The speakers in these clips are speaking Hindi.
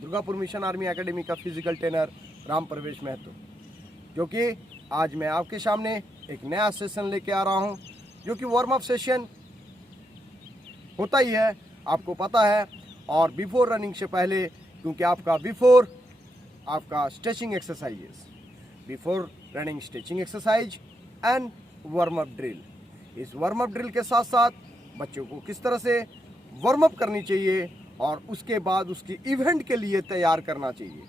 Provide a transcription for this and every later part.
दुर्गापुर मिशन आर्मी एकेडमी का फिजिकल ट्रेनर राम प्रवेश महतो, जो कि आज मैं आपके सामने एक नया सेशन लेके आ रहा हूं, जो कि वार्म अप सेशन होता ही है, आपको पता है। और बिफोर रनिंग से पहले, क्योंकि आपका stretching exercises, before running stretching exercise and warm up drill. इस वार्म अप ड्रिल के साथ साथ बच्चों को किस तरह से वार्म अप करनी चाहिए और उसके बाद उसकी इवेंट के लिए तैयार करना चाहिए,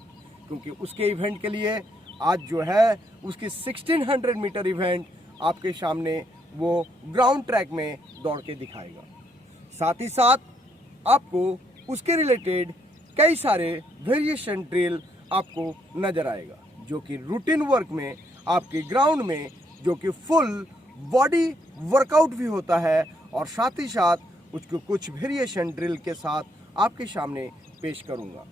क्योंकि उसके इवेंट के लिए आज जो है उसकी 1600 मीटर इवेंट आपके सामने वो ग्राउंड ट्रैक में दौड़ के दिखाएगा। साथ ही साथ आपको उसके रिलेटेड कई सारे वेरिएशन ड्रिल आपको नजर आएगा, जो कि रूटीन वर्क में आपके ग्राउंड में, जो कि फुल बॉडी वर्कआउट भी होता है, और साथ ही साथ उसको कुछ वेरिएशन ड्रिल के साथ आपके सामने पेश करूंगा।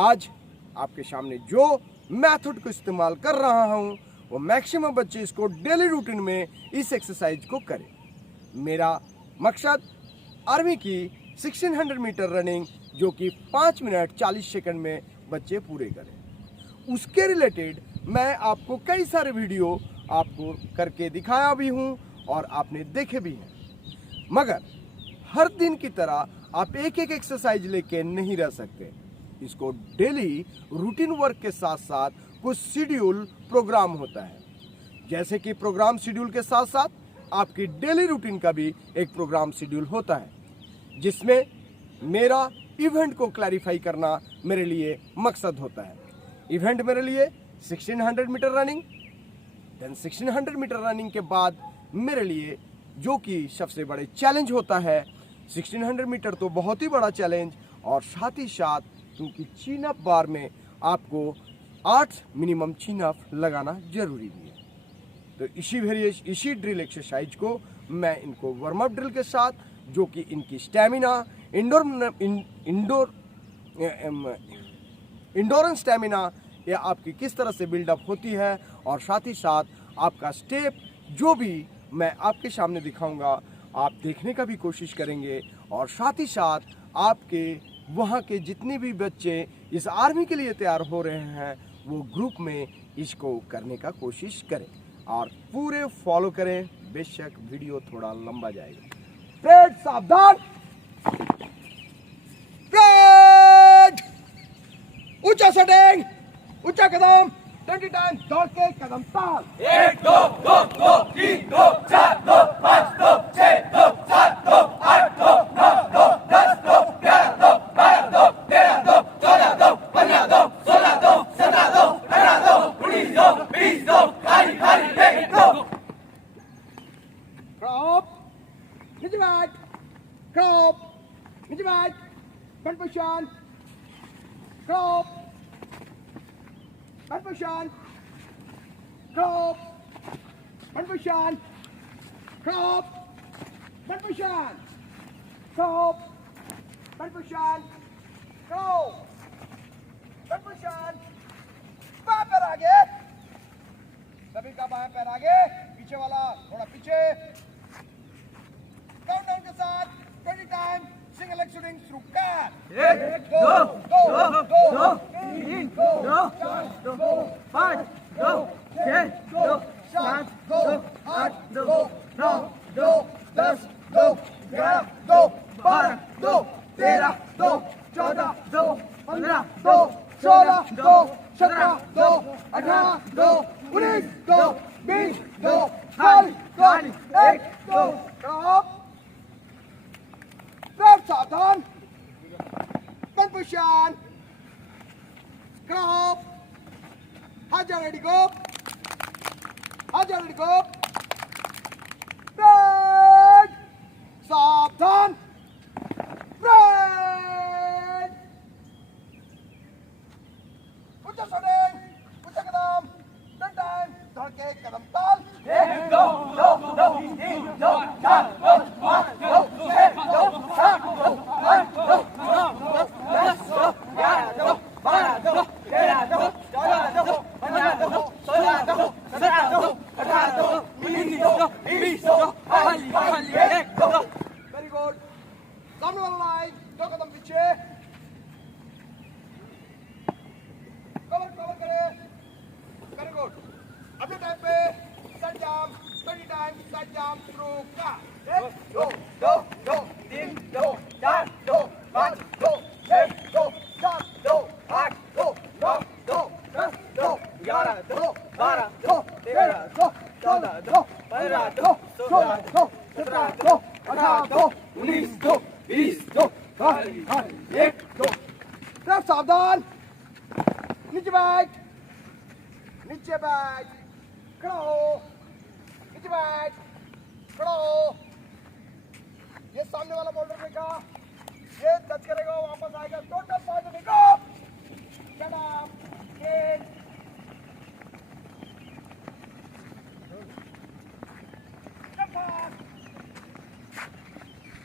आज आपके सामने जो मेथड को इस्तेमाल कर रहा हूं, वो मैक्सिमम बच्चे इसको डेली रूटीन में इस एक्सरसाइज को करें। मेरा मकसद आर्मी की 1600 मीटर रनिंग, जो कि 5 मिनट 40 सेकंड में बच्चे पूरे करें, उसके रिलेटेड मैं आपको कई सारे वीडियो आपको करके दिखाया भी हूं और आपने देखे भी हैं। मगर हर दिन की तरह आप एक एक एक्सरसाइज लेके नहीं रह सकते। इसको डेली रूटीन वर्क के साथ साथ कुछ शेड्यूल प्रोग्राम होता है, जैसे कि प्रोग्राम शेड्यूल के साथ साथ आपकी डेली रूटीन का भी एक प्रोग्राम शेड्यूल होता है, जिसमें मेरा इवेंट को क्लैरिफाई करना मेरे लिए मकसद होता है। इवेंट मेरे लिए 1600 metre running, then 1600 metre running के बाद मेरे लिए जो कि सबसे बड़े चैलेंज होता है, 1600 मीटर तो बहुत ही बड़ा चैलेंज, और साथ ही साथ क्योंकि चिन अप बार में आपको 8 मिनिमम चिन अप लगाना जरूरी भी है, तो इसी ड्रिल एक्सरसाइज को मैं इनको वार्म अप ड्रिल के साथ, जो कि इनकी स्टैमिना, इंडोरेंस स्टैमिना, ये आपकी किस तरह से बिल्डअप होती है, और साथ ही साथ आपका स्टेप जो भी मैं आपके सामने दिखाऊंगा, आप देखने का भी कोशिश करेंगे, और साथ ही साथ आपके वहाँ के जितने भी बच्चे इस आर्मी के लिए तैयार हो रहे हैं, वो ग्रुप में इसको करने का कोशिश करें और पूरे फॉलो करें। बेशक वीडियो थोड़ा लंबा जाएगा। परेड सावधान, परेड, ऊंचा सेटिंग, ऊंचा कदम, 20 टाइम दौड़ के कदम ताल। 1 2 2 2 3 2 4 2 5 2 6 2 7 2 8 2 9 2 10 2 11 2 12 2 13 2 14 2 15 2 16 2 17 2 18 2 19 2 20 2 खाली खाली 1 2। Crop, नीचे बैठ, crop, नीचे बैठ, front position, crop, front position, crop, front position, crop, front position, crop, front position, crop, front position, बाएं पैर आगे, सभी का बाएं पैर आगे, पीछे वाला थोड़ा पीछे, काउंटडाउन के साथ 20 time single leg shooting through पैर। 1 2 2 2 3 2 4 2 5 2 6 2 7 2 8 2 9 2 10 2 11 2 12 2 13 2 14 2 15 2 16 2 17 2 18 2 19 2 20 2 खाली 1 2 स्टॉप। सावधान, front position, crop, Haja ready go, Haja ready go, bread, सावधान, bread, ऊंचा सेटिंग, ऊंचा कदम, 10 टाइम, दौड़ के कदम ताल। 1 2 2 2 3 2 4 2 5 2 6 2 7 2 8 2 9 2 10 2 11 2 12 2 13 2 14 2 15 2 16 2 17 2 18 2 19 2 20 2 खाली खाली 1 2। वेरी गुड, सामने वाला लाइन, 2 कदम पीछे, का 1 2 2 2 3 2 4 2 5 2 6 2 7 2 8 2 9 2 10 2 11 2 12 2 13 2 14 2 15 2 16 2 17 2 18 2 19 2 20 2 1 2 सब सावधान नीचे बैठ खड़ा हो नीचे बैठ खड़ा हो ये सामने वाला बॉलर देखा ये टच करेगा वापस आएगा टोटल पॉइंट देखो शट अप गेट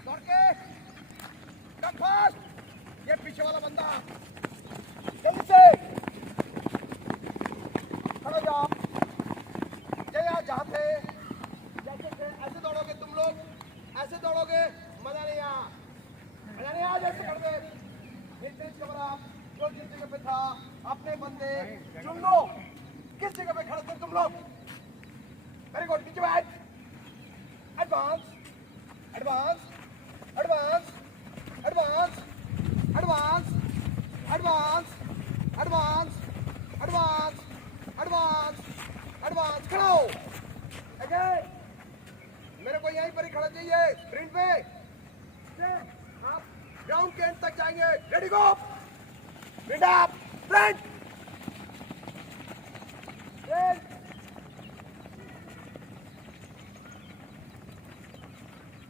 दौड़ के कम फास्ट ये पीछे वाला बंदा जल्दी से खड़े जाओ जहाँ थे जैसे थे ऐसे दौड़ोगे तुम लोग ऐसे दौड़ोगे मजा नहीं आ जैसे कर दे जो जिस जगह पे था अपने बंदे चुन लो किस जगह पे खड़े थे तुम लोग वेरी गुड नीचे बैठ advance advance advance advance advance advance advance advance advance advance खड़ा हो अजय मेरे को यहीं पर ही खड़ा चाहिए स्प्रिंट पे आप ग्राउंड के एंड तक जाएंगे ready go sprint up front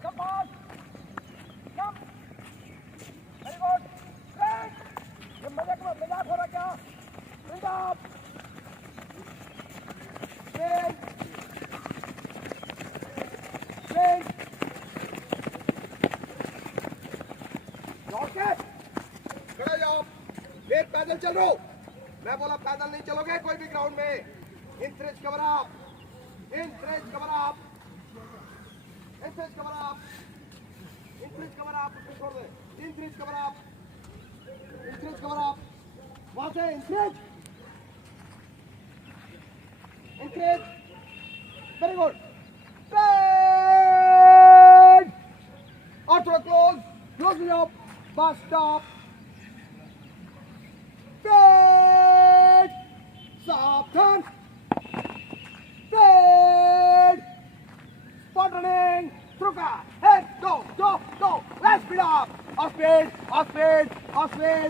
come on come very good front ये मजाक हो रहा क्या स्प्रिंट अप खड़े जाओ फिर पैदल चलो मैं बोला पैदल नहीं चलोगे कोई भी ग्राउंड में इंट्रेज कवर अप इंट्रेज कवर अप इंट्रेज कवर अप इंट्रेज कवर अप उसको छोड़ दे इंट्रेज कवर अप वहां से इंट्रेज वेरी गुड और थोड़ा क्लोज अप बस स्टॉप सावधान स्पॉटिंग थ्रू का 1 2 2 2 लेट्स स्पीड अप और स्पीड और स्पीड और स्पीड और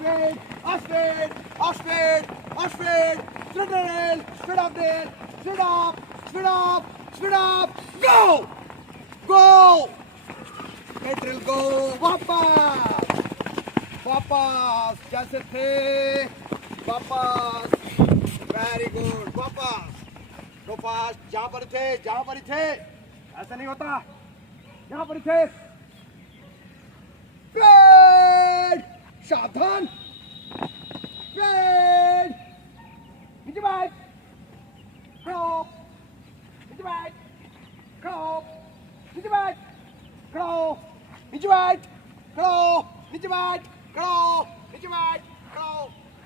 स्पीड और स्पीड और स्पीड और speed speed up there speed up speed up go petrol go वापस जैसे थे वापस वेरी गुड वापस गो फास्ट जहां पर ही थे ऐसा नहीं होता जहां पर ही थे सावधान नीचे बैठ नीचे बैठ नीचे बैठ नीचे बैठ नीचे बैठ नीचे बैठ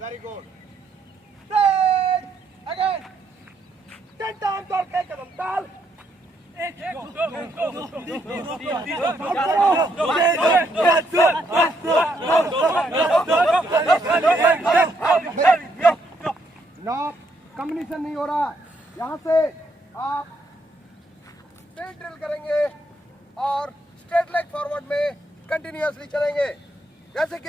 वेरी गुड अगेन 10 टाइम्स और के कदम डाल कम्युनिकेशन नहीं हो रहा यहाँ से आप स्ट्रेट ड्रिल करेंगे और स्ट्रेट लेग फॉरवर्ड में कंटिन्यूअसली चलेंगे जैसे कि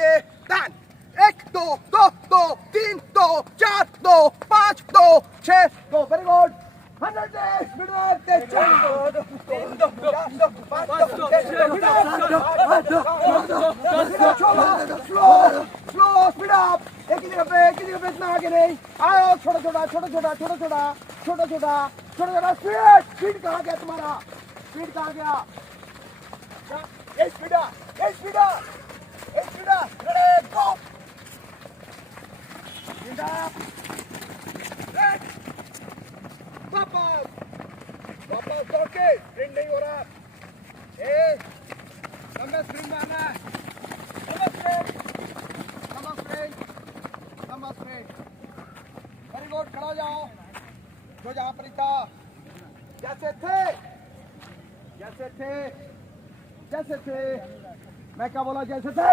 1 2 2 2 3 2 4 2 5 2 6 2 very good 100 days slow speed up एक ही जगह पे इतना आगे नहीं आओ छोटा स्पीड कहाँ गया तुम्हारा स्पीड कहाँ गया स्पीड रेडी गो वापस दौड़ के स्प्रिंट नहीं हो रहा हमें स्प्रिंट मारना है वेरी गुड खड़ा जाओ जो जहाँ पर था जैसे थे जैसे थे मैं क्या बोला, जैसे थे।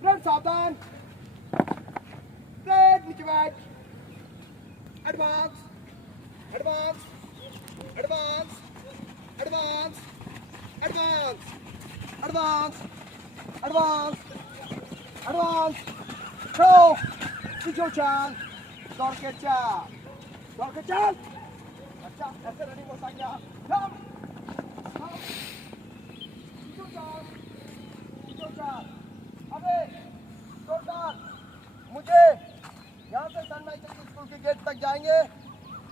फ्रंट सावधान, स्ट्रेट नीचे बैठ, advance advance advance advance advance advance advance advance throw, पीछे उछाल, दौड़ के चल। अच्छा ऐसे रनिंग होता है क्या? अबे जोरदार। मुझे यहाँ से सनराइज स्कूल के गेट तक जाएंगे,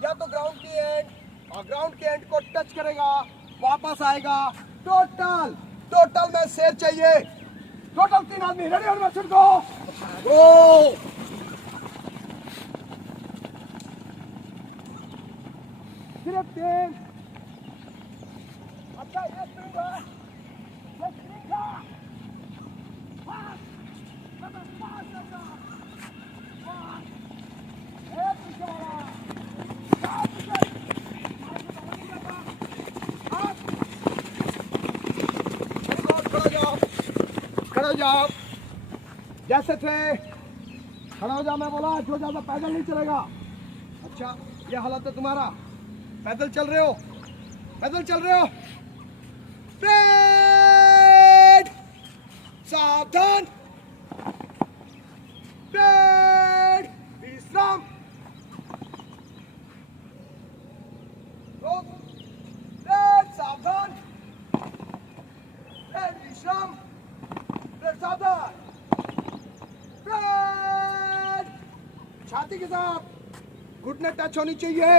या तो ग्राउंड की एंड, और ग्राउंड के एंड को टच करेगा, वापस आएगा। टोटल में शेर चाहिए। टोटल 3 आदमी रेडी और मैं गो। सिर्फ 3। अच्छा ये स्प्रिंग है, ये स्प्रिंग है। पास, पीछे वाला, खड़े हो जाओ, जैसे थे खड़ा हो जाओ। मैं बोला जो ज्यादा पैदल नहीं चलेगा। अच्छा ये हालत है तुम्हारा, पैदल चल रहे हो। स्ट्रेट, सावधान, स्ट्रेट, विश्राम, स्ट्रेट, सावधान, स्ट्रेट, विश्राम, स्ट्रेट, सावधान, स्ट्रेट। छाती के साथ घुटने टच होनी चाहिए,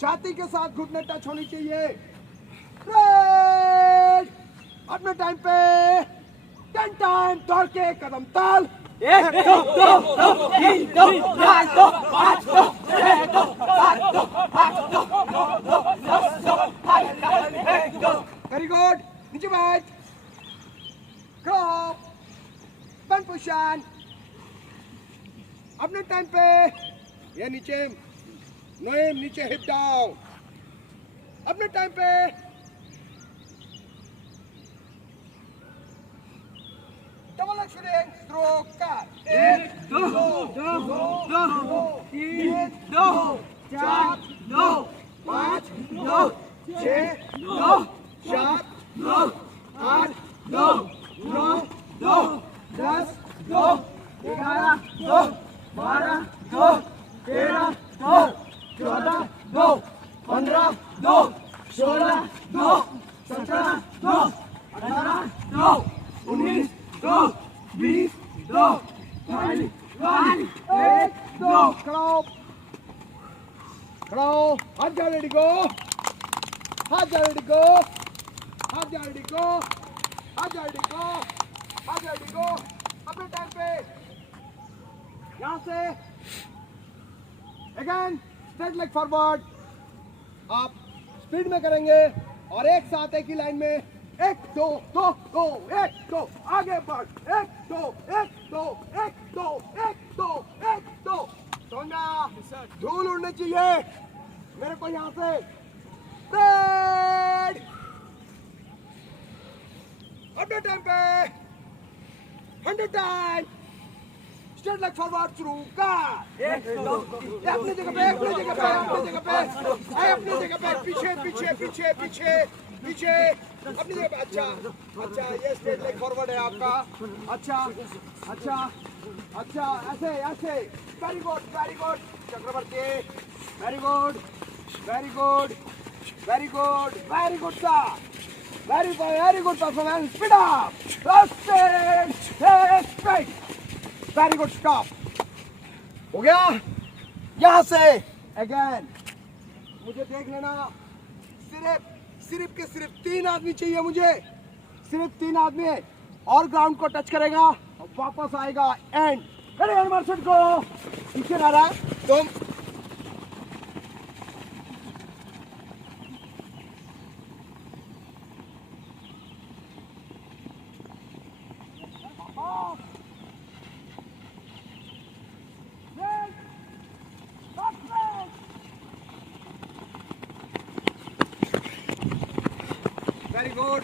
छाती के साथ घुटने टच होनी चाहिए। अपने टाइम पे 10 टाइम दौड़ के कदम ताल। 1 2 2 3 2 4 2 5 2 6 2 7 2 8 2 9 2 10 2 1 2। वेरी गुड, नीचे बैठ, क्रॉप, पेन पोजीशन। अपने टाइम पे ये नीचे, नोएम नीचे, हिप डाउन। अपने टाइम पे डबल एक्सलेंट थ्रो कर। 1 2 2 3 2 4 2 5 2 6 2 7 2 8 2 9 2 10 2 11 2 12 2 13 2 14 2 15 2 16 2 17 2 18 2 19 2 20 2 21 1 2। खड़ो, हाथ जा, रेडी गो, हाथ जा, रेडी गो, हाथ जा, रेडी गो, हाथ जा, रेडी गो, हाथ जा, रेडी गो। अपने टाइम पे यहाँ से अगेन स्ट्रेट लेग फॉरवर्ड। आप स्पीड में करेंगे और एक साथ एक ही लाइन में 1 2 2 2 1 2 आगे बढ़, 1 2 1 2 1 2 1 2 1 2। सोना धूल उड़नी चाहिए मेरे को यहाँ से। अपने टाइम पे 100 टाइम स्ट्रेट लेग फॉरवर्ड शुरू कर। अपनी जगह पे, अपनी जगह पे, अपनी जगह पे, अपनी जगह पे, पीछे पीछे पीछे पीछे पीछे, अपनी जगह पे। अच्छा अच्छा, ये स्ट्रेट लेग फॉरवर्ड है आपका। अच्छा अच्छा अच्छा, ऐसे ऐसे, very good Chakravarti, very good very good very good very good sir, very good performance. Speed up, straight, very good, stop. हो गया। यहां से अगेन मुझे देख लेना, सिर्फ के सिर्फ 3 आदमी चाहिए मुझे, सिर्फ 3 आदमी, और ग्राउंड को टच करेगा और वापस आएगा एंड। अरे मार्शल को पीछे रह रहा तुम। Very good,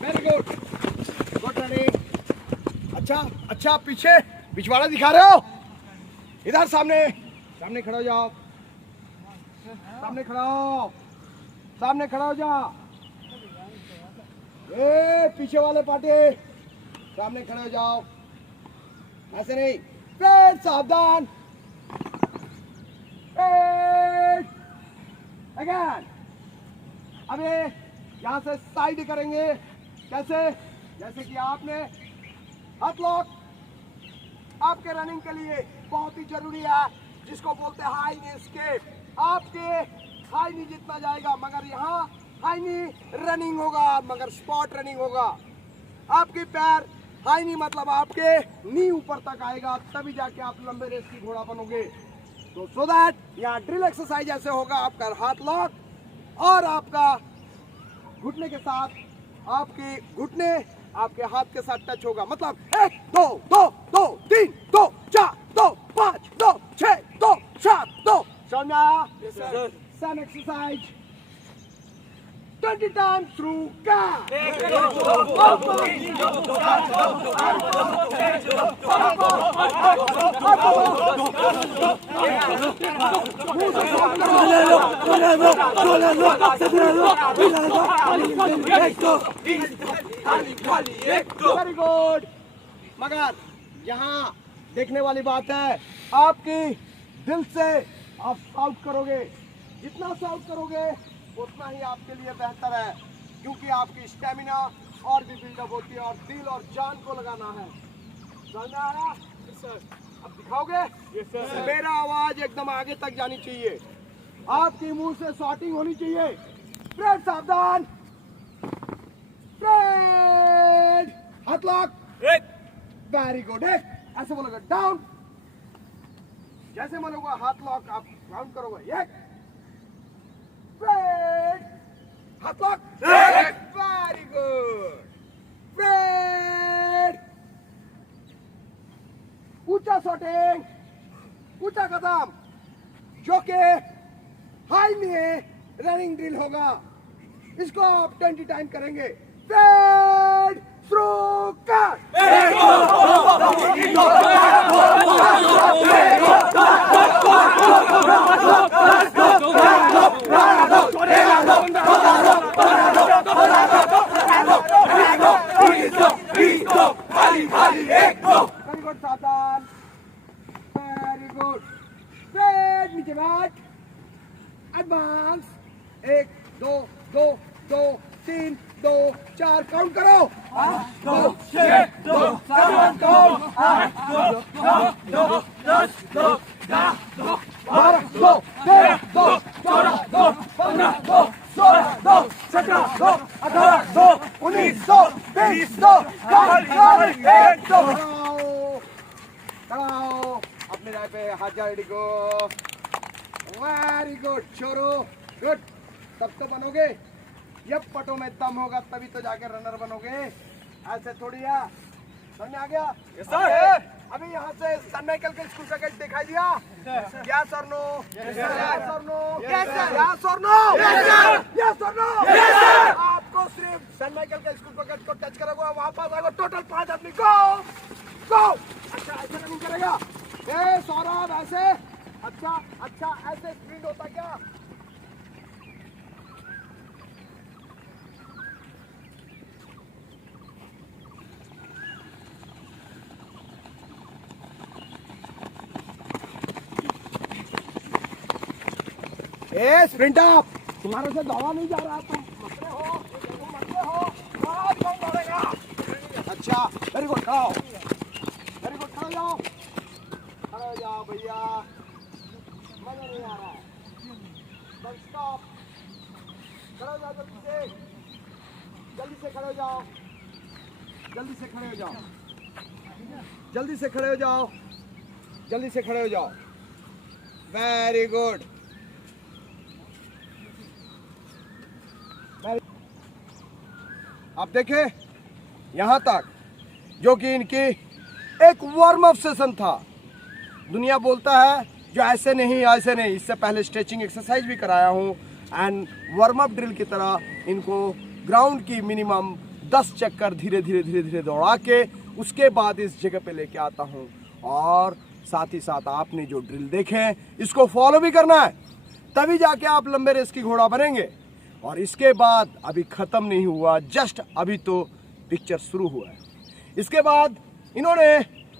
very good, good running. अच्छा अच्छा, पीछे पिछवाड़ा दिखा रहे हो, इधर सामने, सामने खड़े हो जाओ, सामने खड़ा हो, सामने खड़ा हो जाओ। ए पीछे वाले पार्टी, सामने खड़े हो जाओ, ऐसे नहीं, पेट सावधान, पेट अगेन। अब ये यहाँ से साइड करेंगे, कैसे, जैसे कि आपने हाथ लॉक आपके रनिंग के लिए बहुत ही जरूरी है, जिसको बोलते हैं हाई नी स्केप। आपके हाई नी जितना जाएगा, मगर यहाँ हाई नी रनिंग होगा, मगर स्पॉट रनिंग होगा। आपके पैर हाई नी मतलब आपके नी ऊपर तक आएगा, तभी जाके आप लंबे रेस की घोड़ा बनोगे। तो सो दैट यहाँ ड्रिल एक्सरसाइज ऐसे होगा, आपका हाथ लॉक और आपका घुटने के साथ, आपके घुटने आपके हाथ के साथ टच होगा, मतलब 1 2 2 2 3 2 4 2 5 2 6 2 7 2। समझ में आया? Sun exercise 20 times through count. Very good. मगर यहाँ देखने वाली बात है, आपकी दिल से आप साउट करोगे, जितना साउट करोगे उतना ही आपके लिए बेहतर है, क्योंकि आपकी स्टेमिना और भी बिल्डअप होती है और दिल और जान को लगाना है। समझ में आया? अब दिखाओगे? मेरा आवाज एकदम आगे तक जानी चाहिए, आपकी मुंह से शॉटिंग होनी चाहिए। फ्रेंड सावधान, फ्रेंड हाथ लॉक, वेरी गुड। ऐसे बोलोगे डाउन, जैसे बोलोगे हाथ लॉक आप काउंट करोगे, एक फ्रेंड हाथ लॉक, वेरी गुड फ्रेंड। ऊंचा शॉटिंग, ऊंचा कदम, जो कि हाई में रनिंग ड्रिल होगा, इसको आप 20 टाइम करेंगे। Friend through cut, very good सावधान, वेरी गुड। स्ट्रेट नीचे बैठ, एडवांस, 1 2 2 2 3 2 4 काउंट करो, 2 6 2 7 2 8 2 9 10 2 11 2 12 2 13 2 14 2 15 2 16 2 17 2 18 2 19 2 20 2 1 2 चलाओ अपने राय पे हाथ जा, रेडी गो, वेरी गुड छोरो, गुड। तब तो बनोगे, जब पटों में दम होगा तभी तो जाके रनर बनोगे, ऐसे थोड़ी है। समझ में आ गया? Yes sir. अभी यहाँ से सन माइकल के स्कूल का गेट दिखाई दिया? यस और नो? यस और नो? Yes sir. यस और नो? Yes sir. यस और नो? Yes sir. आपको सिर्फ सन माइकल के स्कूल का गेट को टच करोगे, वापस आएगा, टोटल 5 आदमी गो गो। अच्छा ऐसे रनिंग करेगा, ए सौरभ ऐसे, अच्छा अच्छा ऐसे स्प्रिंट होता क्या? ए स्प्रिंट अप, तुम्हारे से दौड़ा नहीं जा रहा, तुम मरते हो, आज कौन दौड़ेगा? अच्छा वेरी गुड, खड़ा हो, वेरी गुड, खड़ा जाओ, खड़ा जाओ भैया, मजा नहीं आ रहा है, बस स्टॉप, खड़ा हो जाओ, जल्दी से खड़े हो जाओ, जल्दी से खड़े हो जाओ, जल्दी से खड़े हो जाओ, जल्दी से खड़े हो जाओ, वेरी गुड। आप देखें यहाँ तक, जो कि इनकी एक वार्म अप सेशन था। दुनिया बोलता है जो ऐसे नहीं ऐसे नहीं, इससे पहले स्ट्रेचिंग एक्सरसाइज भी कराया हूँ, एंड वार्म अप ड्रिल की तरह इनको ग्राउंड की मिनिमम 10 चक्कर धीरे धीरे दौड़ा के उसके बाद इस जगह पे लेके आता हूँ। और साथ ही साथ आपने जो ड्रिल देखे हैं इसको फॉलो भी करना है, तभी जाके आप लंबे रेस की घोड़ा बनेंगे। और इसके बाद अभी ख़त्म नहीं हुआ, जस्ट अभी तो पिक्चर शुरू हुआ है। इसके बाद इन्होंने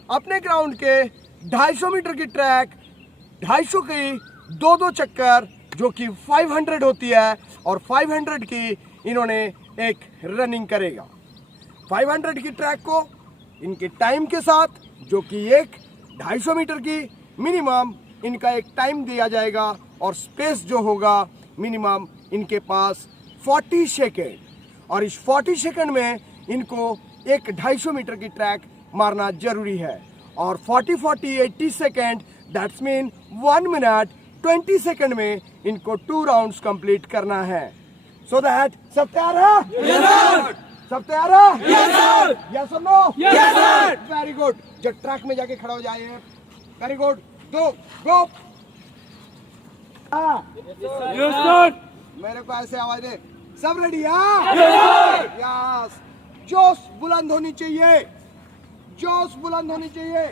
अपने ग्राउंड के 250 मीटर की ट्रैक 250 की 2-2 चक्कर जो कि 500 होती है और 500 की इन्होंने एक रनिंग करेगा। 500 की ट्रैक को इनके टाइम के साथ जो कि एक 250 मीटर की मिनिमम इनका एक टाइम दिया जाएगा और स्पेस जो होगा मिनिमम इनके पास 40 सेकेंड, और इस 40 सेकेंड में इनको एक 250 मीटर की ट्रैक मारना जरूरी है। और 40-40-80 second that's mean 1 minute 20 second में इनको 2 राउंड्स कंप्लीट करना है। सो दैट सब तैयार है? Yes, sir. सब तैयार है? Yes, sir. Yes or no? Yes, sir. Very good. जब ट्रैक में जाके खड़ा हो जाइए। Very good. Go. Yes, sir. मेरे को ऐसे आवाज दे। सब रेडी है? Yes, sir. यस। जोश बुलंद होनी चाहिए, जोश बुलंद होनी चाहिए।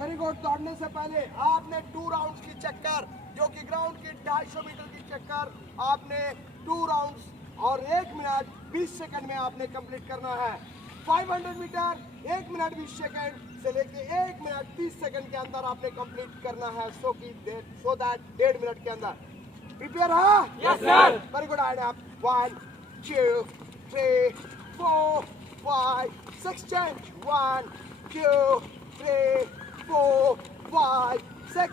Very good. दौड़ने से पहले आपने 2 राउंड्स की चक्कर जो कि ग्राउंड की 250 मीटर की चक्कर आपने 2 राउंड्स और 1 मिनट 20 सेकंड में आपने कंप्लीट करना है। 500 मीटर 1 मिनट 20 सेकंड से लेके 1 मिनट 30 सेकंड के अंदर आपने कंप्लीट करना है। सो दैट 1.5 मिनट के अंदर। प्रिपेयर है? Yes, sir. Very good. Hand up. 1 2 3 4 5 6 change 1 2 3 4 5 6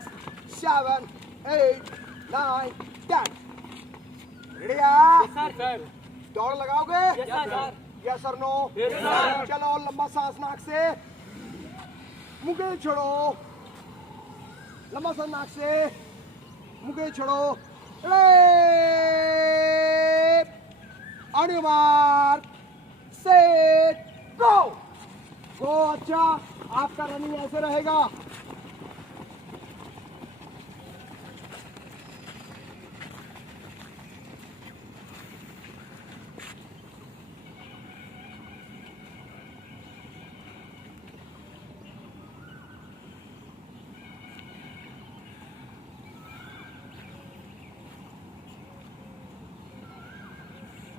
7 8 9 10। Ready है? Yes, sir. दौड़ लगाओगे? Yes, sir. यस और नो? Yes, sir. चलो लंबा सांस नाक से, मुंह छोड़ो। लंबा सांस नाक से, मुंह छोड़ो। On your mark set go. Go. अच्छा, आपका रनिंग ऐसे रहेगा।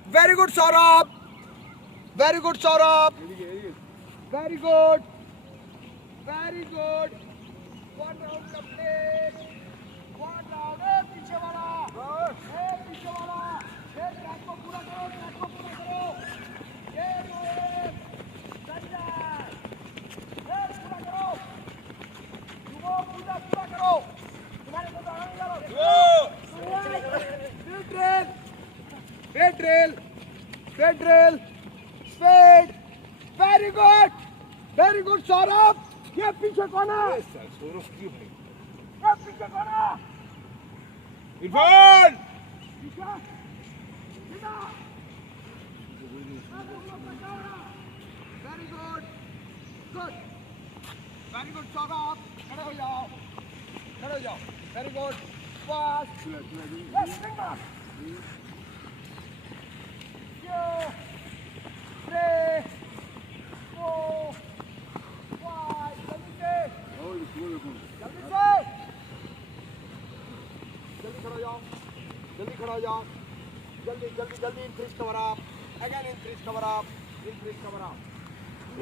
Very good Saurabh, very good Saurabh, very good, very good. 1 round complete. 1 round. पीछे वाला, पीछे वाला। ट्रैक को पूरा करो, ट्रैक को पूरा करो। ये संजय, पूरा करो। तुम पूरा करो। तुम्हारे को आगे करो। Drill, speed, very good Saurabh. ये पीछे कौन है? ये पीछे कौन है? इरफान। पीछे? सीधा। Very good, very good Saurabh. खड़े हो जाओ, खड़े हो जाओ। Very good, fast, yes, finger. 2 3 4 5 जल्दी से, जल्दी खड़ा हो जाओ, जल्दी खड़ा हो जाओ, जल्दी increase cover up, again increase cover up, increase cover up,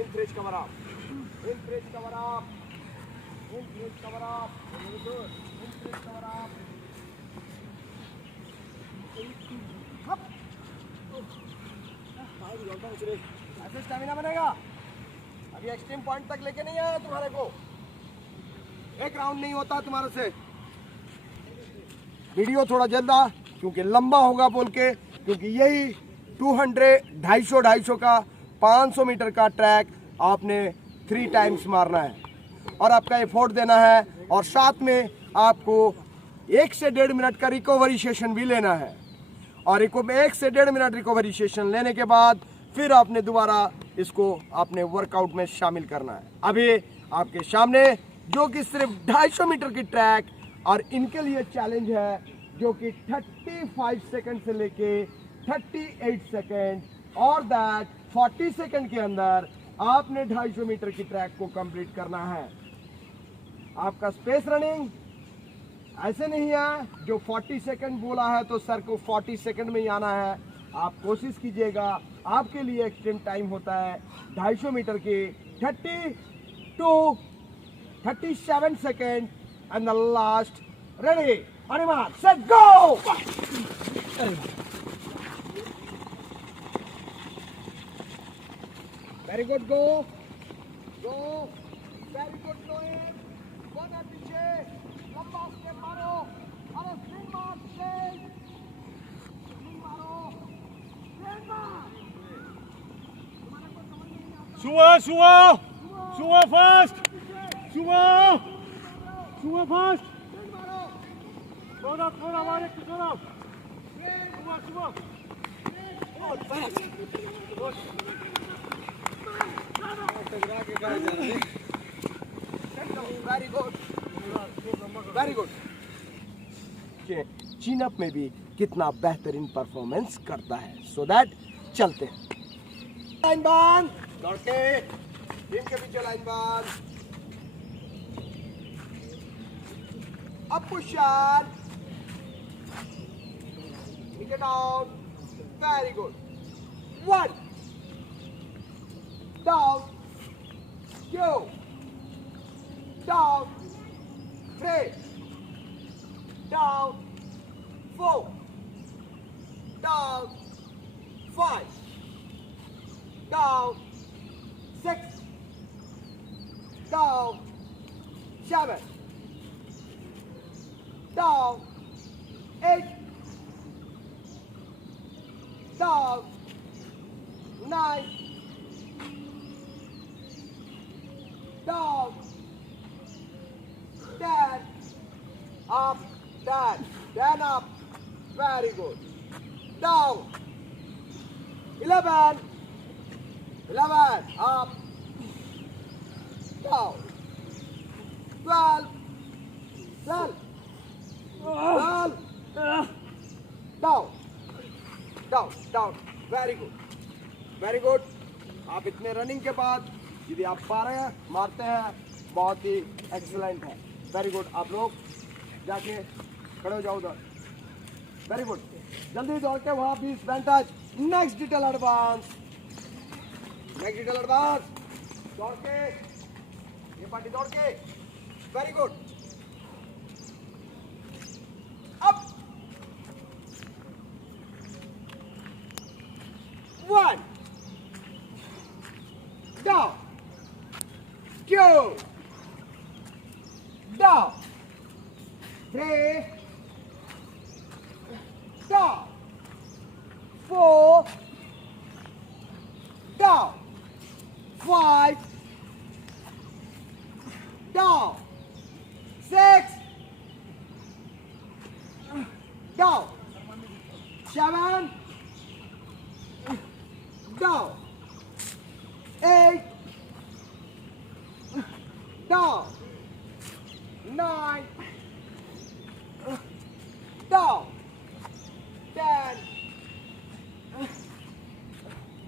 increase cover up, increase cover up, increase cover up, increase cover up. ऐसे स्टेमिना बनेगा। अभी एक्सट्रीम पॉइंट तक लेके नहीं आया तुम्हारे को। एक राउंड नहीं होता तुम्हारे से। वीडियो थोड़ा जल्दा क्योंकि लंबा होगा बोल के, क्योंकि यही 250 का 500 मीटर का ट्रैक आपने 3 टाइम्स मारना है और आपका एफोर्ट देना है, और साथ में आपको 1 से 1.5 मिनट का रिकवरी सेशन भी लेना है। और 1 से 1.5 मिनट रिकवरी सेशन लेने के बाद फिर आपने दोबारा इसको अपने वर्कआउट में शामिल करना है। अभी आपके सामने जो कि सिर्फ 250 मीटर की ट्रैक, और इनके लिए चैलेंज है जो कि 35 सेकंड से लेके 38 सेकंड और दैट 40 सेकंड के अंदर आपने 250 मीटर की ट्रैक को कंप्लीट करना है। आपका स्पेस रनिंग ऐसे नहीं है जो 40 सेकंड बोला है तो सर को 40 सेकंड में ही आना है। आप कोशिश कीजिएगा, आपके लिए एक्सट्रीम टाइम होता है 250 मीटर की 30 to 37 second and the last ready on mark set go. Very good, go go, very good, going, कोना पीछे, लंबा स्टेप मारो, अरे स्विंग मार, स्विंग मारो, स्विंग मार। Suwa fast! Suwa fast! Thora, Marek, Thora! Suwa! Very good, very good. चीन अप में भी कितना बेहतरीन परफॉर्मेंस करता है। सो दैट चलते हैं, लाइन बांध, दौड़ के टीम के पीछे लाइन बांध, अप पुश-अप, नीचे down, very good, 1 down, 2 down, 3 down, 4 down, 5 down, 6 down, 7 down, 8 down, 9 down, 10 up, 10 up, very good, down, 11 up, down, 12 down, very good। आप इतने रनिंग के बाद यदि आप पा रहे हैं, मारते हैं, बहुत ही एक्सीलेंट है, वेरी गुड। आप लोग जाके खड़े हो जाओ उधर, वेरी गुड, जल्दी दौड़ के वहाँ 20 वेंटेज, नेक्स्ट डिटेल एडवांस, दौड़ के, ये पार्टी दौड़ के, very good, up, 1 down, 2 down, 3 down, 4 down, 5 down, 6 down, 7 down, 8 down, 9 down, 10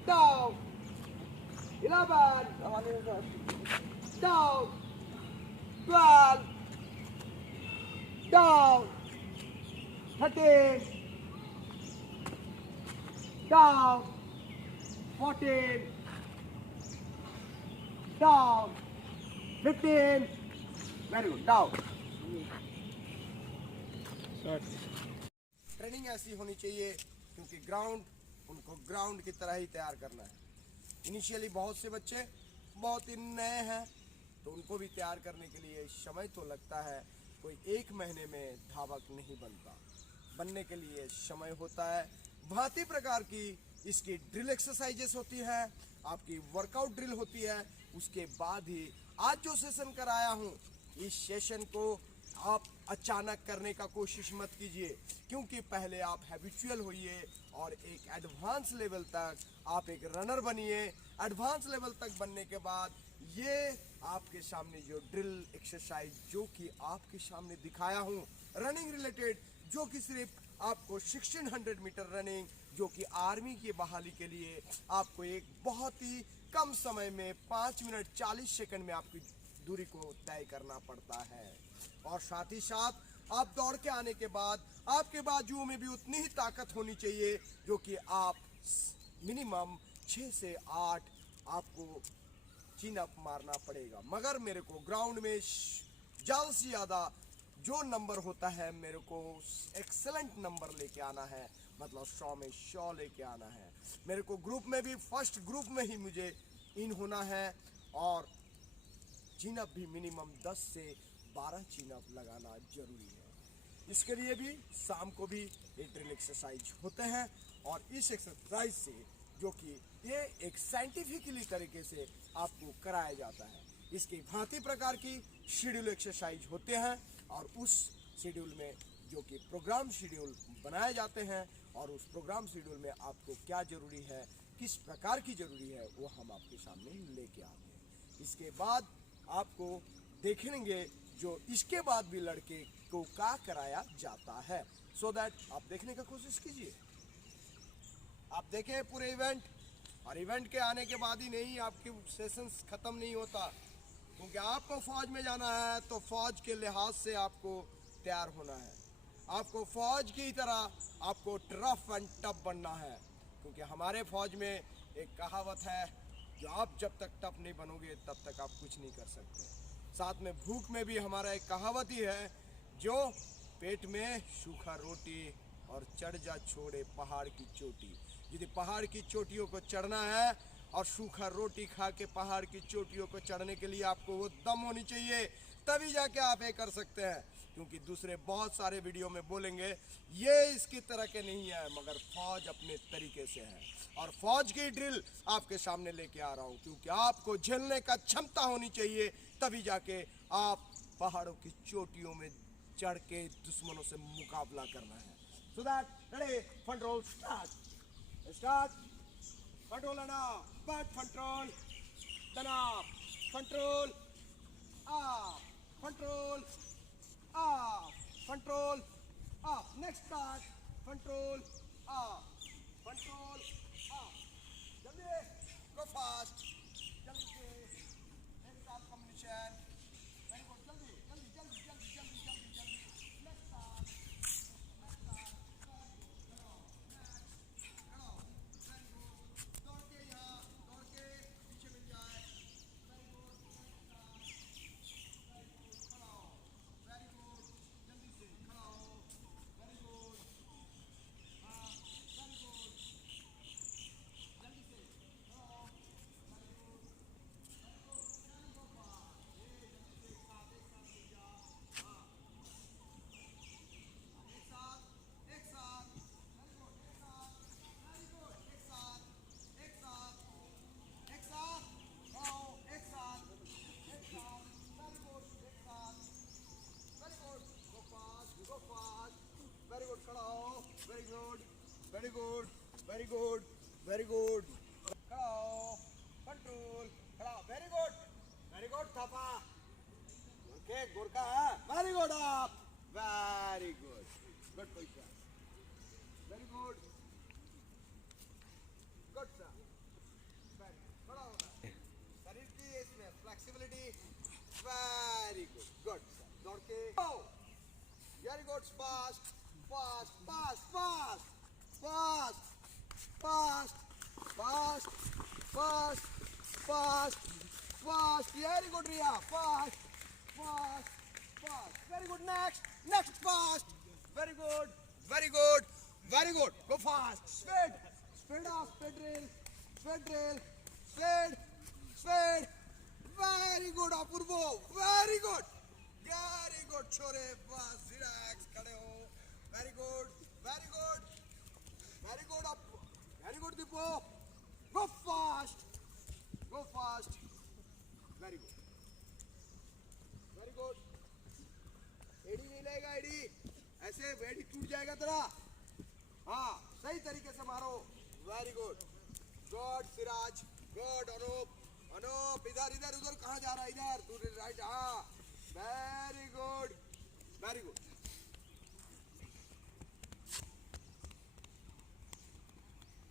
down, 11 down, 12 down, 13 down, 14 down, 15, very good, down। Training ऐसी होनी चाहिए क्योंकि उनको ग्राउंड की तरह ही तैयार करना है। इनिशियली बहुत से बच्चे बहुत ही नए हैं तो उनको भी तैयार करने के लिए समय तो लगता है, कोई 1 महीने में धावक नहीं बनने के लिए समय होता है। भांति प्रकार की इसकी ड्रिल एक्सरसाइजेस होती है, आपकी वर्कआउट ड्रिल होती है। उसके बाद ही आज जो सेशन कराया हूँ, इस सेशन को आप अचानक करने का कोशिश मत कीजिए, क्योंकि पहले आप हैबिचुअल होइए और एक एडवांस लेवल तक आप एक रनर बनिए। एडवांस लेवल तक बनने के बाद ये आपके सामने जो ड्रिल एक्सरसाइज जो कि आपके सामने दिखाया हूं रनिंग रिलेटेड, जो कि सिर्फ आपको 1600 मीटर रनिंग, जो कि आर्मी की बहाली के लिए आपको एक बहुत ही कम समय में 5 मिनट 40 सेकंड में आपकी दूरी को तय करना पड़ता है। और साथ ही साथ आप दौड़ के आने के बाद आपके बाजुओं में भी उतनी ही ताकत होनी चाहिए, जो कि आप मिनिमम 6 से 8 आपको चिन अप मारना पड़ेगा। मगर मेरे को ग्राउंड में ज़्यादा से ज़्यादा जो नंबर होता है मेरे को एक्सेलेंट नंबर लेके आना है, मतलब 100 में 100 लेके आना है। मेरे को ग्रुप में भी फर्स्ट ग्रुप में ही मुझे इन होना है और चिन अप भी मिनिमम 10 से 12 चिन अप लगाना जरूरी है। इसके लिए भी शाम को भी ये ड्रिल एक्सरसाइज होते हैं और इस एक्सरसाइज से जो कि ये एक साइंटिफिकली तरीके से आपको कराया जाता है, इसकी भांति प्रकार की शेड्यूल एक्सरसाइज होते हैं और उस शेड्यूल में जो कि प्रोग्राम शेड्यूल बनाए जाते हैं और उस प्रोग्राम शेड्यूल में आपको क्या ज़रूरी है, किस प्रकार की ज़रूरी है, वो हम आपके सामने लेके आते हैं। इसके बाद आपको देखेंगे जो इसके बाद भी लड़के को क्या कराया जाता है, सो दैट आप देखने का कोशिश कीजिए। आप देखें पूरे इवेंट, और इवेंट के आने के बाद ही नहीं आपकी सेशंस ख़त्म नहीं होता, क्योंकि आपको फौज में जाना है तो फौज के लिहाज से आपको तैयार होना है। आपको फौज की तरह आपको टफ एंड टफ बनना है, क्योंकि हमारे फौज में एक कहावत है, जो आप जब तक टफ नहीं बनोगे तब तक आप कुछ नहीं कर सकते। साथ में भूख में भी हमारा एक कहावत ही है, जो पेट में सूखा रोटी और चढ़ जा छोड़े पहाड़ की चोटी। यदि पहाड़ की चोटियों को चढ़ना है और सूखा रोटी खा के पहाड़ की चोटियों को चढ़ने के लिए आपको वो दम होनी चाहिए, तभी जाके आप ये कर सकते हैं। क्योंकि दूसरे बहुत सारे वीडियो में बोलेंगे ये इसकी तरह के नहीं है, मगर फौज अपने तरीके से है और फौज की ड्रिल आपके सामने लेके आ रहा हूँ, क्योंकि आपको झेलने का क्षमता होनी चाहिए, तभी जाके आप पहाड़ों की चोटियों में चढ़ के दुश्मनों से मुकाबला करना है। So that ready, front roll start, front roll and up, back front roll, then up, front roll, up, front roll, up, front roll, up, next start, front roll, up, front roll, up, jaldi, go fast, jaldi se, next start combination, very good, jaldi, next start, go fast, very good, खड़ा हो, very good, very good, very good, very good, खड़ा हो, control, खड़ा हो, very good, Thapa, okay, Gorkha है, very good up, very good position, very good sir, very good, खड़ा होना, शरीर की इसमें flexibility, very good sir, दौड़ के, very good, fast, very good, Riya, fast, very good, next, fast, very good, go fast, speed up, speed drill, very good, Apurvo, very good, छोरे, बस रिलैक्स, खड़े हो, very good, up, very good, दीपो, go fast, very good, एडी नहीं लेगा, एडी ऐसे एडी टूट जाएगा तेरा, हाँ सही तरीके से मारो, very good, Siraj, good, Anup इधर इधर उधर कहाँ जा रहा है? इधर तू राइट। हाँ very good very good.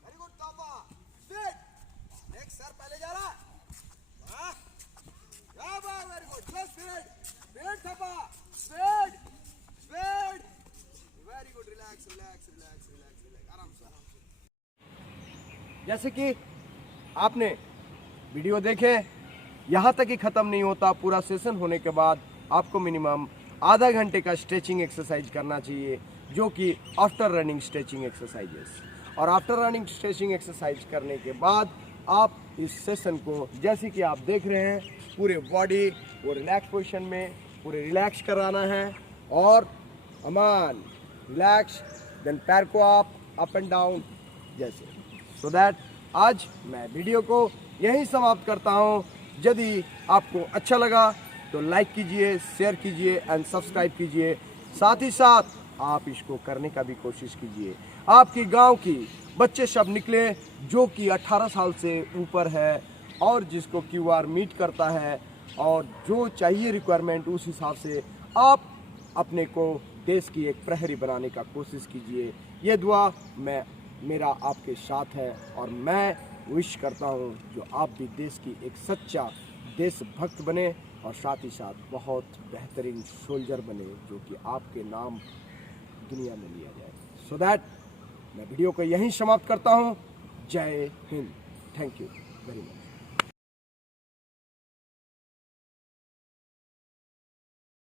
Very good Thapa. Straight. Next sir पहले जा रहा है। हाँ very good. Just straight straight Thapa. Straight straight. Very good. Relax relax relax relax relax. आराम से आराम से। जैसे कि आपने वीडियो देखे, यहाँ तक ही ख़त्म नहीं होता। पूरा सेशन होने के बाद आपको मिनिमम आधा घंटे का स्ट्रेचिंग एक्सरसाइज करना चाहिए, जो कि आफ्टर रनिंग स्ट्रेचिंग एक्सरसाइजेस। और आफ्टर रनिंग स्ट्रेचिंग एक्सरसाइज करने के बाद आप इस सेशन को, जैसे कि आप देख रहे हैं, पूरे बॉडी को रिलैक्स पोजीशन में पूरे रिलैक्स कराना है। और अमान रिलैक्स, देन पैर को आप अप एंड डाउन जैसे। सो दैट आज मैं वीडियो को यहीं समाप्त करता हूं। यदि आपको अच्छा लगा तो लाइक कीजिए, शेयर कीजिए एंड सब्सक्राइब कीजिए। साथ ही साथ आप इसको करने का भी कोशिश कीजिए। आपकी गांव की बच्चे सब निकले जो कि 18 साल से ऊपर है और जिसको QR मीट करता है, और जो चाहिए रिक्वायरमेंट उस हिसाब से आप अपने को देश की एक प्रहरी बनाने का कोशिश कीजिए। ये दुआ मेरा आपके साथ है, और मैं विश करता हूँ जो आप भी देश की एक सच्चा देशभक्त बने और साथ ही साथ बहुत बेहतरीन सोल्जर बने, जो कि आपके नाम दुनिया में लिया जाए। सो दैट मैं वीडियो को यहीं समाप्त करता हूँ। जय Hind. Thank you very much.